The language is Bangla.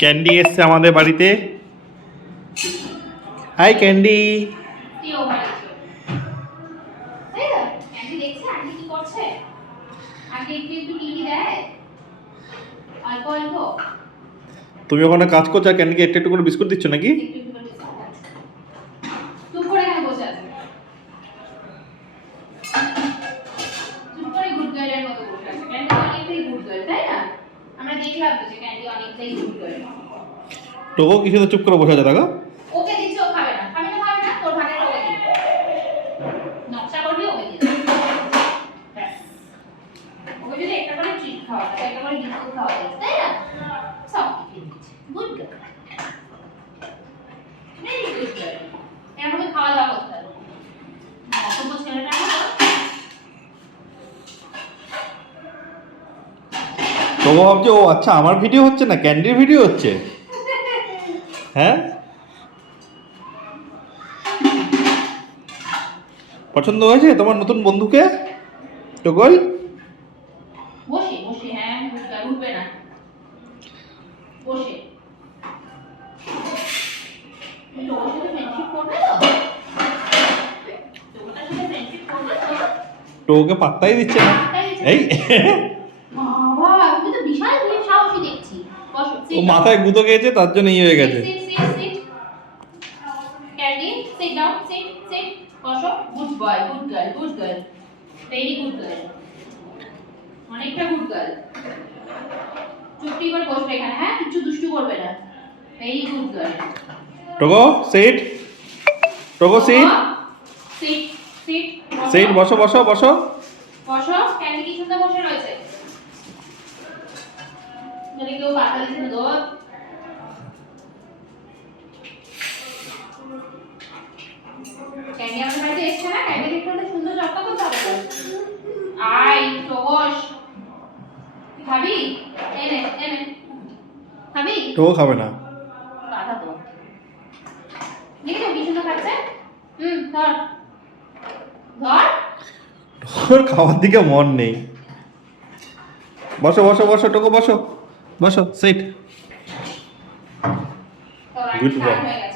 ক্যান্ডি এসছে আমাদের বাড়িতে। Hi candy. তুমি ওখানে কাজ করছো আর ক্যান্ডিকে একটু একটু করে বিস্কুট দিচ্ছ নাকি? টোকো কিছু তো চুপ করে বসে আছে দেখো। ওকে দিচ্ছ, ও খাবে না, খাবে না, খাবে না, তোর ভাগের ওকে দিবি। নকশা করবি, ওকে দিবি। ব্যাস। ওকে যদি একটা করে ট্রিট খাওয়া যায়, একটা করে বিস্কুট খাওয়া যায়, তাই না? সব কিছু দিচ্ছি। Good girl. Very good girl. এরকম খাওয়া দাওয়া করতে হবে। অসভ্য ছেলেটা না। টোকো ভাবছে ও আচ্ছা আমার ভিডিও হচ্ছে না ক্যান্ডির ভিডিও হচ্ছে। হ্যাঁ পছন্দ হয়েছে তোমার নতুন বন্ধুকে টোকল? বসে বসে, হ্যাঁ, গুড গার্ল, উঠবে না। বসে। কিন্তু ওর সাথে ফ্রেন্ডশিপ করবে তো? তোর সাথে ফ্রেন্ডশিপ করবে তো? টোকে পাত্তাই দিচ্ছে না। এই বাবা, তুমি তো বিশাল বড় সাহসী দেখছি। বসো। ও মাথায় গুঁতো খেয়েছে তার জন্য ইয়ে হয়ে গেছে। Sit. Candy, sit down. Sit. বসো। Good boy, good girl. Very good girl. অনেকটা good girl. চুপটি করে বসবে এখানে, হ্যাঁ? কিছু দুষ্টু করবে না। Very good girl. টোকো সিট। টোকো সিট। Sit. সিট বসো বসো বসো। বসো। ক্যান্ডি কি সুন্দর বসে রয়েছে। যদি কেউ পাতা দিতে দো। ক্যান্ডি আমার বাড়িতে এসছে না, ক্যান্ডি একটু সুন্দর যত্ন করতে হবে তো। আই তোষ খাবি? এনে খাবি? টোকো খাবে না। কথা তো দেখি কি সুন্দর খাচ্ছে। ধর ওর খাওয়ার দিকে মন নেই। বসো বসো বসো টোকো বসো বসো সিট। তোর Good boy. হয়ে গেছে।